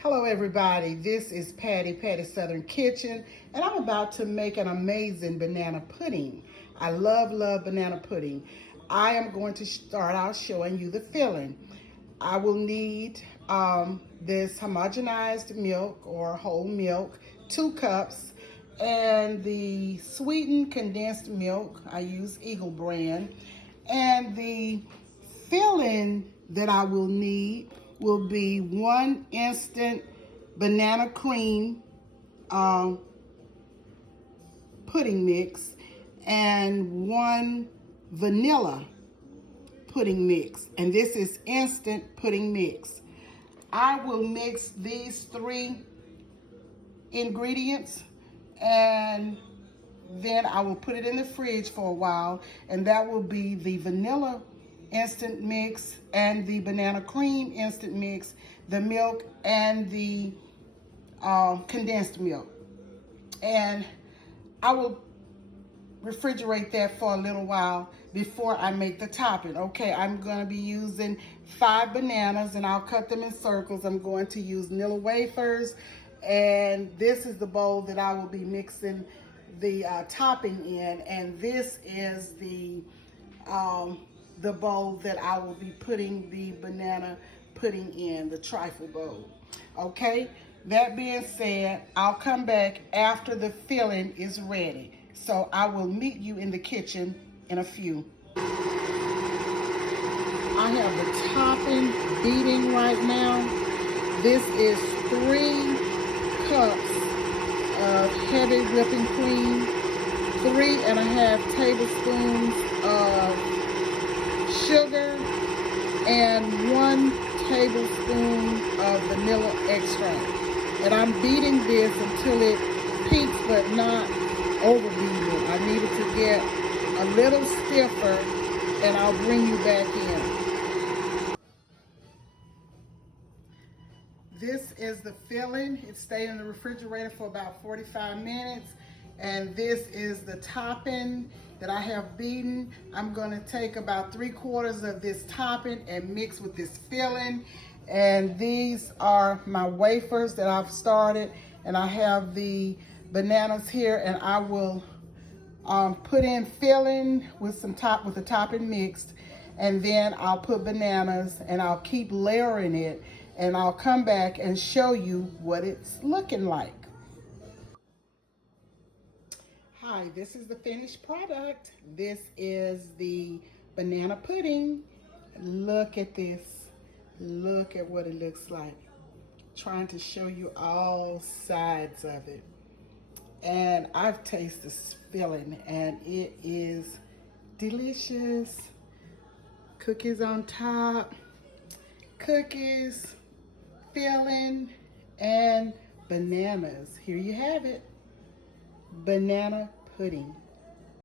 Hello everybody, this is Patty's Southern Kitchen, and I'm about to make an amazing banana pudding. I love banana pudding. I am going to start out showing you the filling. I will need this homogenized milk or whole milk, 2 cups, and the sweetened condensed milk. I use Eagle brand. And the filling that I will need will be 1 instant banana cream pudding mix and 1 vanilla pudding mix. And this is instant pudding mix. I will mix these 3 ingredients and then I will put it in the fridge for a while, and that will be the vanilla instant mix and the banana cream instant mix, the milk and the condensed milk. And I will refrigerate that for a little while before I make the topping. Okay, I'm going to be using 5 bananas and I'll cut them in circles. I'm going to use vanilla wafers, and this is the bowl that I will be mixing the topping in, and this is the bowl that I will be putting the banana pudding in, the trifle bowl. Okay, that being said, I'll come back after the filling is ready. So I will meet you in the kitchen in a few. I have the topping beating right now. This is 3 cups of heavy whipping cream, 3½ tablespoons of sugar, and 1 tablespoon of vanilla extract. And I'm beating this until it peaks, but not overbeating it. I need it to get a little stiffer, and I'll bring you back in. This is the filling. It stayed in the refrigerator for about 45 minutes. And this is the topping that I have beaten. I'm gonna take about 3/4 of this topping and mix with this filling. And these are my wafers that I've started. And I have the bananas here, and I will put in filling with the topping mixed. And then I'll put bananas and I'll keep layering it. And I'll come back and show you what it's looking like. Hi, this is the finished product. This is the banana pudding. Look at this. Look at what it looks like. Trying to show you all sides of it. And I've tasted this filling and it is delicious. Cookies on top, cookies, filling, and bananas. Here you have it, banana pudding.